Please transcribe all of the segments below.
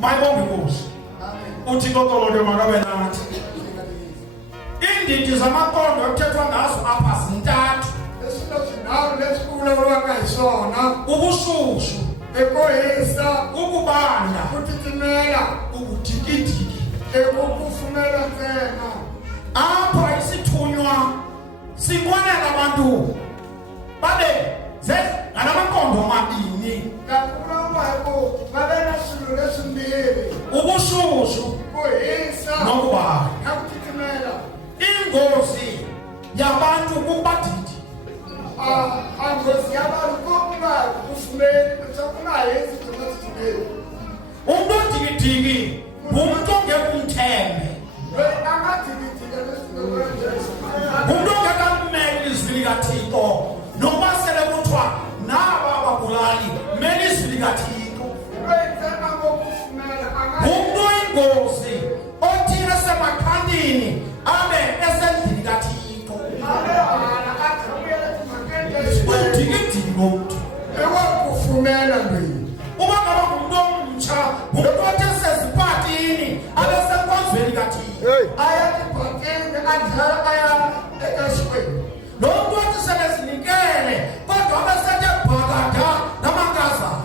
mayibonge inkosi. uThixo xolo makabe nathi. Indidi zamaqondo ekuthethwa ngazo apha zintathu. Ubushushu, ekoyisa, ukubanda, ukutitimela, ukudikidiki. ekukufumela ntsena. Apha isithunywa sibonela abantu babe ngamaqondo amabini. Ngakula wabo babena silo lesimbili. Ubushushu Ekoyisa, nokubanda. ukutitimela. Ingozi yabantu kubadidi. Angozi yabantu kokuba kufumela sokungayenzi kuzitimela. Umuntu odikidiki umuntu ongeke umthembe. Umuntu ongeke amele izwi likaThixo noma sele kuthiwa naba ababulali mele izwi likaThixo. Umuntu oyingozi othi esemakhandini abe esendlini kaThixo. Udikidiki lomuntu Ewakufumela mbili. uba ngaba ngumuntu omtsha umuntu othi eseziphatini abe senkonzweni kaThixo. Ayatiphatini adlala aya ekashikweni. Lo muntu othi selezinikele kodwa abe sethe bhakada namankazana.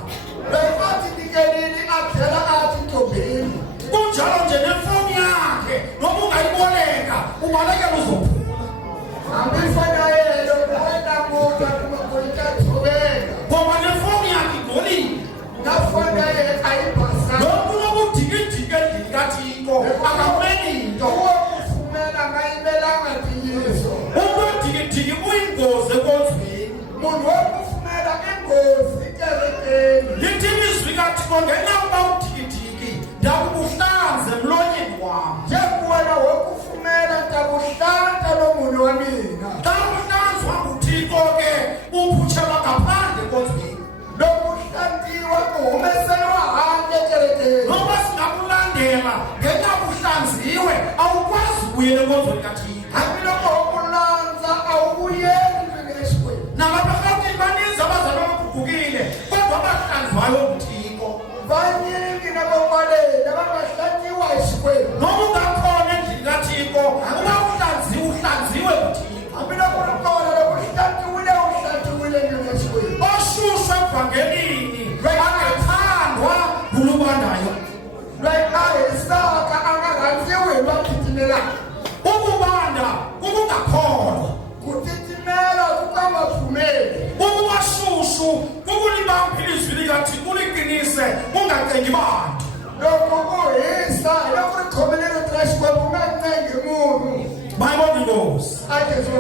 Bebathi nikelini adlala athi ntombini. Kunjalo nje nefoni yakhe noma ungayiboleka ubalekela uzophula. Ambifana yelo kwenda moto kumakolita thobeka. Ngoba nefoni yakhe igolile. Ngafana ye ayibhasa. Lo muntu obudikidiki endlini kaThixo akameli nto. Owakufumela ngayibelanga diyiso. Umuntu odikidiki uyingozi ekonzweni. Munhu wakufumela ingozi kerekeni. Lithi ilizwi likaThixo ngenxa uba udikidiki ndakubuhlanze emlonyeni wam. Njengoba wakufumela ntakuhlanta nomunhu wa mina. Xa kuhlanzwa nguThixo ke uphutshelwa ngaphandle enkonzweni. Lokuhlantiwa kuhumeselwa handle kerekeni. Noba singakulandela ngenxa kuhlanziwe awukwazi ukubuyela enkonzweni kaThixo. Hambiloko ukulanza awubuyeli njengesikweni. Nabaphakathini baninzi abazalwa babhubhukile kodwa abahlanzwayo nguThixo. Banyingi nabakwaleli abangahlantiwa esikweni. Noma ungakhona endlini kaThixo uba uhlanziwe nguThixo. Hambiloko ukhona lokuhlantiwile uhlantiwile njengesikweni. Oshushu evangelini angathandwa ngulubandayo. Lwayisaka angarhandziwi lwatitimela. Ukubanda kukungakholwa. Kutitimela kukangapfumeli. Ukuba shushu kukulibamba ilizwi likaThixo uliqinise ungacengi bantu. Loko kuhisa loko ri khomelele tra Xikwembu u nga cengi munhu. Mayibonge inkosi. A Jesu.